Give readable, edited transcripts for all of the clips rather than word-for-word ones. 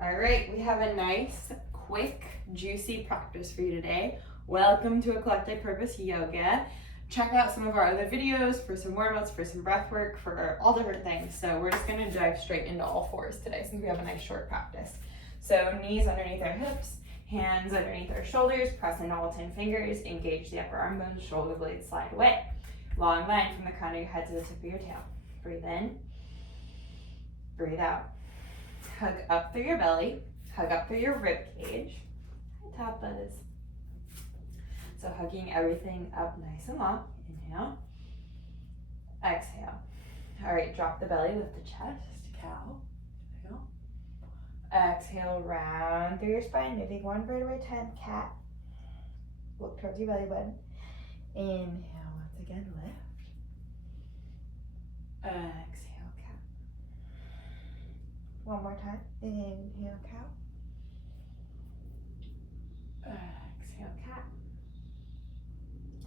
All right, we have a nice, quick, juicy practice for you today. Welcome to Eclectic Purpose Yoga. Check out some of our other videos for some warm-ups, for some breath work, for all different things. So we're just gonna dive straight into all fours today since we have a nice short practice. So knees underneath our hips, hands underneath our shoulders, press into all 10 fingers, engage the upper arm bones, shoulder blades slide away. Long line from the crown of your head to the tip of your tail. Breathe in, breathe out. Hug up through your belly, hug up through your rib cage. How top that is. So hugging everything up nice and long. Inhale, exhale. All right, drop the belly, lift the chest, cow. Inhale. Exhale, round through your spine, moving one vertebrae 10, cat. Look towards your belly button. Inhale, once again, lift. Exhale, cat. One more time. Inhale, cow. Exhale, cat.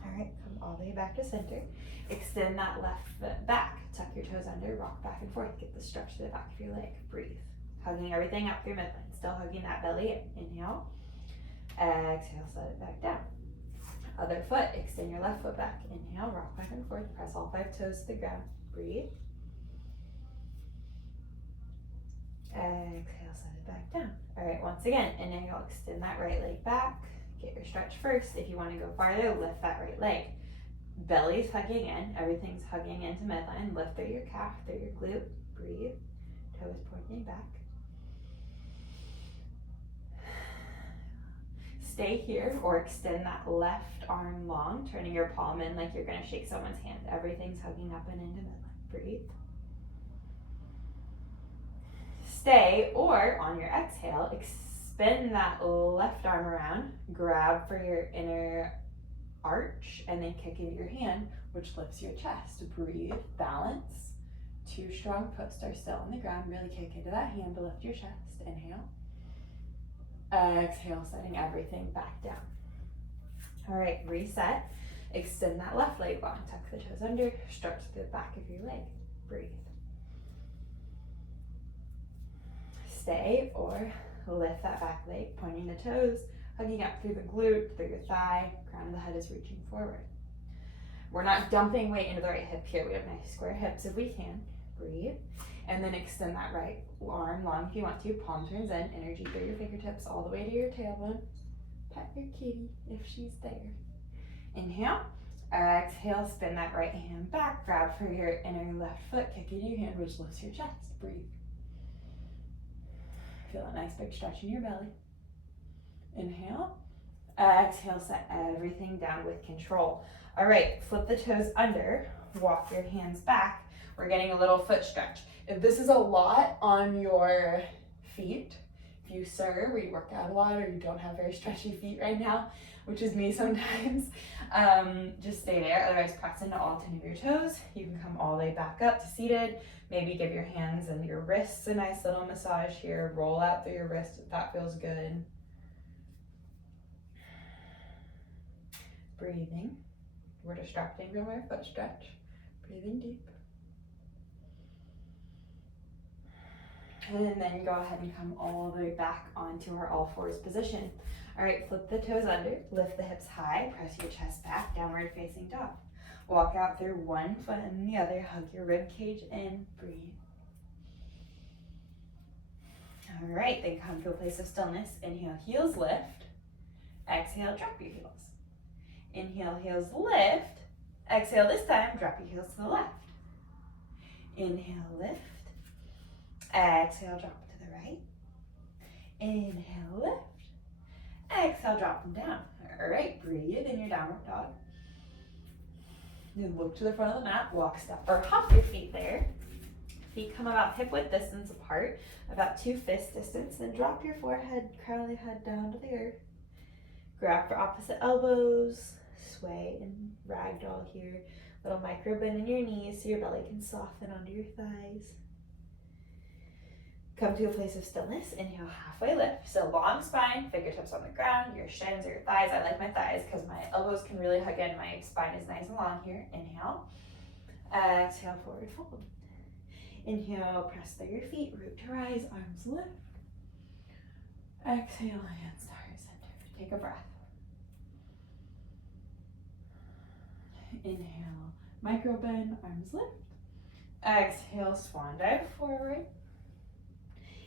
All right, come all the way back to center. Extend that left foot back. Tuck your toes under, rock back and forth. Get the stretch to the back of your leg. Breathe. Hugging everything up through midline. Still hugging that belly in. Inhale. Exhale, set it back down. Other foot, extend your left foot back. Inhale, rock back and forth. Press all 5 toes to the ground. Breathe. Exhale, set it back down. All right, once again, inhale, extend that right leg back. Get your stretch first. If you want to go farther, lift that right leg. Belly's hugging in, everything's hugging into midline. Lift through your calf, through your glute. Breathe. Toes pointing back. Stay here or extend that left arm long, turning your palm in like you're going to shake someone's hand. Everything's hugging up and into midline. Breathe. Stay, or on your exhale, spin that left arm around, grab for your inner arch, and then kick into your hand, which lifts your chest. Breathe, balance. 2 strong puts are still on the ground. Really kick into that hand to lift your chest. Inhale. Exhale, setting everything back down. All right, reset. Extend that left leg long. Tuck the toes under, stretch the back of your leg. Breathe. Stay or lift that back leg, pointing the toes, hugging up through the glute, through your thigh, crown of the head is reaching forward. We're not dumping weight into the right hip here. We have nice square hips if we can. Breathe. And then extend that right arm long if you want to. Palm turns in, energy through your fingertips all the way to your tailbone. Pet your kitty if she's there. Inhale. Exhale, spin that right hand back. Grab for your inner left foot, kick into your hand, which lifts your chest. Breathe. Feel a nice big stretch in your belly. Inhale. Exhale, set everything down with control. All right, flip the toes under, walk your hands back. We're getting a little foot stretch. If this is a lot on your feet, if you serve or you work out a lot or you don't have very stretchy feet right now, which is me sometimes, just stay there. Otherwise, press into all 10 of your toes. You can come all the way back up to seated. Maybe give your hands and your wrists a nice little massage here. Roll out through your wrist if that feels good. Breathing. We're distracting from our foot stretch. Breathing deep. And then go ahead and come all the way back onto our all fours position. All right, flip the toes under, lift the hips high, press your chest back, downward facing dog. Walk out through one foot and the other, hug your rib cage in, breathe. All right, then come to a place of stillness. Inhale, heels lift. Exhale, drop your heels. Inhale, heels lift. Exhale, this time, drop your heels to the left. Inhale, lift. Exhale, drop to the right. Inhale, lift. Exhale, drop them down. All right, breathe in your downward dog. Then look to the front of the mat, walk, step, or hop your feet there. Feet come about hip width distance apart, about 2 fist distance. Then drop your forehead, crown of your head down to the earth. Grab for opposite elbows, sway and ragdoll here. Little micro bend in your knees so your belly can soften onto your thighs. Come to a place of stillness. Inhale, halfway lift. So long spine, fingertips on the ground, your shins or your thighs. I like my thighs because my elbows can really hug in. My spine is nice and long here. Inhale. Exhale, forward fold. Inhale, press through your feet, root to rise, arms lift. Exhale, hands to heart center. Take a breath. Inhale, micro bend, arms lift. Exhale, swan dive forward.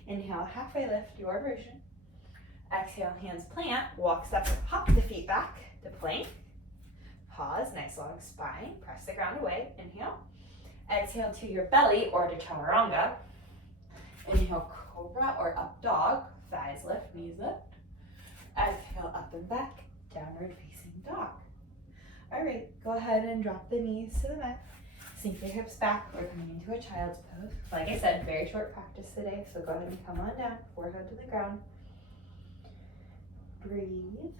Inhale, halfway lift, your version. Exhale, hands plant, walk, step, hop the feet back to plank. Pause, nice long spine, press the ground away. Inhale. Exhale to your belly or to chaturanga. Inhale, cobra or up dog, thighs lift, knees lift. Exhale, up and back, downward facing dog. All right, go ahead and drop the knees to the mat. Sink your hips back. We're coming into a child's pose. Like I said, very short practice today, so go ahead and come on down, forehead to the ground. Breathe.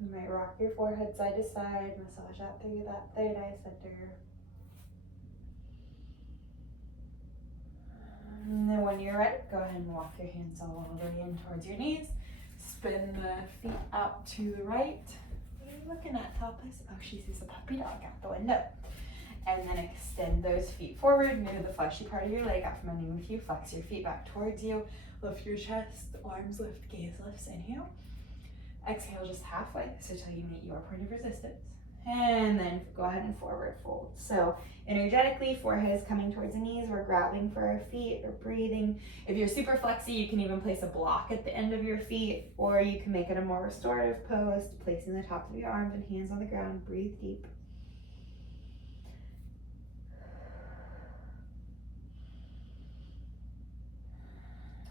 You might rock your forehead side to side, massage out through that third eye center. And then when you're ready, go ahead and walk your hands all the way in towards your knees. Spin the feet out to the right. What are you looking at, Tapas? Oh, she sees a puppy dog out the window. And then extend those feet forward, move the fleshy part of your leg out from underneath you, flex your feet back towards you, lift your chest, arms lift, gaze lifts, inhale. Exhale just halfway, so till you meet your point of resistance. And then go ahead and forward fold. So energetically, forehead is coming towards the knees. We're grounding for our feet or breathing. If you're super flexy, you can even place a block at the end of your feet, or you can make it a more restorative pose, placing the tops of your arms and hands on the ground. Breathe deep.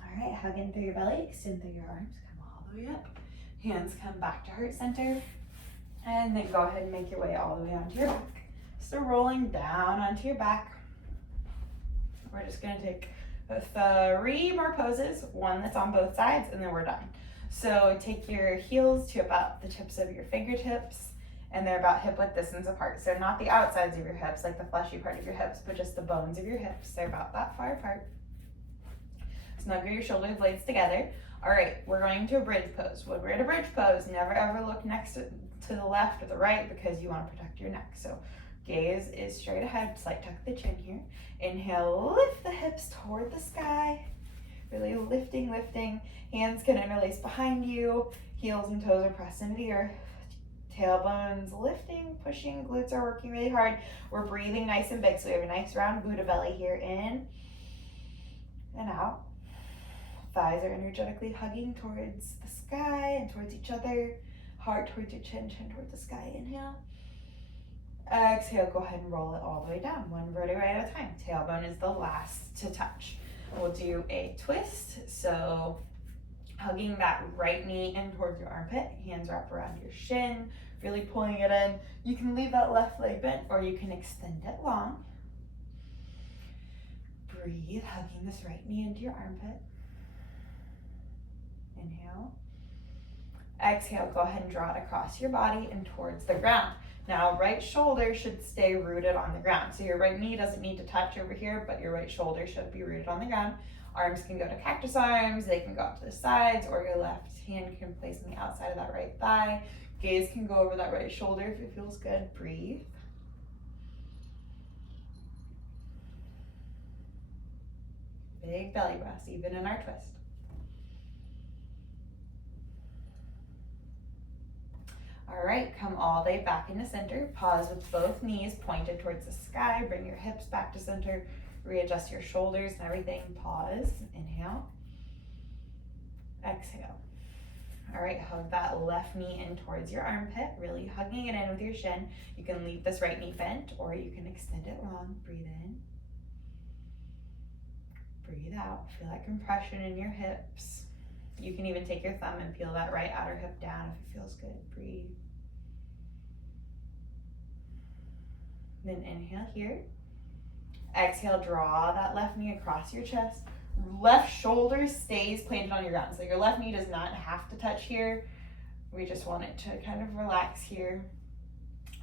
All right, hug in through your belly, extend through your arms, come all the way up. Hands come back to heart center. And then go ahead and make your way all the way onto your back. So rolling down onto your back. We're just gonna take 3 more poses, one that's on both sides, and then we're done. So take your heels to about the tips of your fingertips, and they're about hip width distance apart. So not the outsides of your hips, like the fleshy part of your hips, but just the bones of your hips. They're about that far apart. Snuggle your shoulder blades together. All right, we're going to a bridge pose. When we're at a bridge pose, never ever look next to the left or the right because you want to protect your neck. So gaze is straight ahead, slight tuck the chin here. Inhale, lift the hips toward the sky. Really lifting. Hands can interlace behind you. Heels and toes are pressed into the earth. Tailbones lifting, pushing, glutes are working really hard. We're breathing nice and big, so we have a nice round Buddha belly here. In and out. Thighs are energetically hugging towards the sky and towards each other. Heart towards your chin, chin towards the sky. Inhale. Exhale, go ahead and roll it all the way down, one vertebrae at a time. Tailbone is the last to touch. We'll do a twist. So hugging that right knee in towards your armpit. Hands wrap around your shin, really pulling it in. You can leave that left leg bent or you can extend it long. Breathe, hugging this right knee into your armpit. Inhale. Exhale, go ahead and draw it across your body and towards the ground. Now, right shoulder should stay rooted on the ground. So your right knee doesn't need to touch over here, but your right shoulder should be rooted on the ground. Arms can go to cactus arms, they can go up to the sides, or your left hand can place on the outside of that right thigh. Gaze can go over that right shoulder if it feels good. Breathe. Big belly breaths, even in our twist. All right, come all the way back into center. Pause with both knees pointed towards the sky. Bring your hips back to center. Readjust your shoulders and everything. Pause. Inhale. Exhale. All right, hug that left knee in towards your armpit, really hugging it in with your shin. You can leave this right knee bent or you can extend it long. Breathe in. Breathe out. Feel that compression in your hips. You can even take your thumb and peel that right outer hip down if it feels good. Breathe. Then inhale here. Exhale, draw that left knee across your chest. Left shoulder stays planted on your ground. So your left knee does not have to touch here. We just want it to kind of relax here.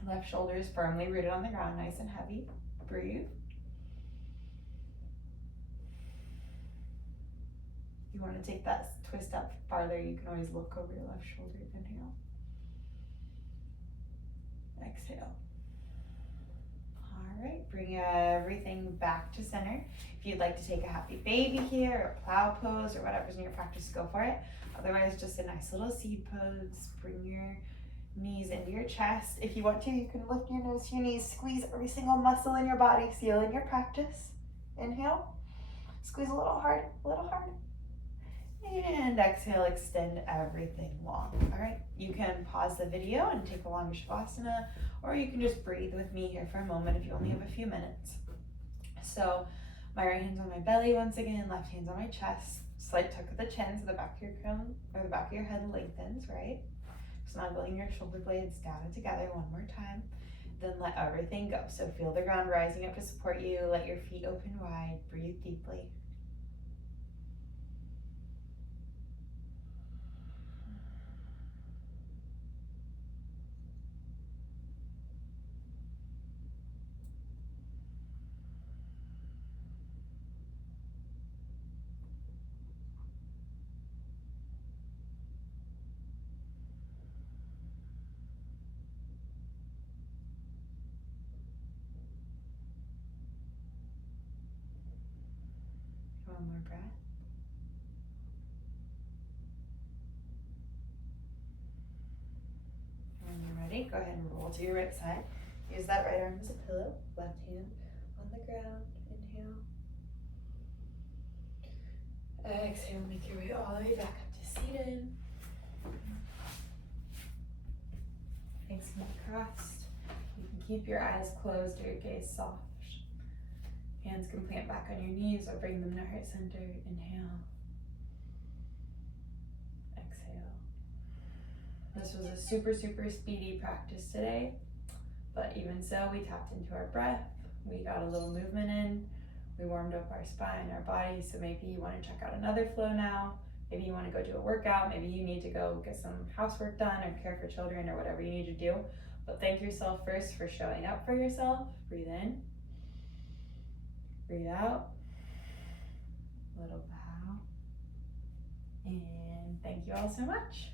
Left shoulder is firmly rooted on the ground, nice and heavy. Breathe. If you want to take that twist up farther, you can always look over your left shoulder. Inhale. Exhale. All right, Bring everything back to center. If you'd like to take a happy baby here, or plow pose, or whatever's in your practice, go for it. Otherwise, just a nice little seed pose. Bring your knees into your chest. If you want to, you can lift your nose to your knees, squeeze every single muscle in your body. Seal in your practice. Inhale, squeeze a little hard, and exhale, extend everything long. All right, you can pause the video and take a longer shavasana, or you can just breathe with me here for a moment if you only have a few minutes. So my right hand's on my belly once again, left hand's on my chest. Slight tuck of the chin so the back of your crown or the back of your head lengthens, right? Snuggling your shoulder blades down and together one more time. Then let everything go. So feel the ground rising up to support you. Let your feet open wide. Breathe deeply. One more breath. When you're ready, go ahead and roll to your right side. Use that right arm as a pillow. Left hand on the ground. Inhale. Exhale, make your way all the way back up to seated. Thanks, neck crossed. You can keep your eyes closed or your gaze soft. Hands can plant back on your knees or bring them to heart center. Inhale. Exhale. This was a super speedy practice today, but even so, we tapped into our breath. We got a little movement in. We warmed up our spine, our body. So maybe you want to check out another flow now. Maybe you want to go do a workout. Maybe you need to go get some housework done or care for children or whatever you need to do. But thank yourself first for showing up for yourself. Breathe in. Breathe out. Little bow. And thank you all so much.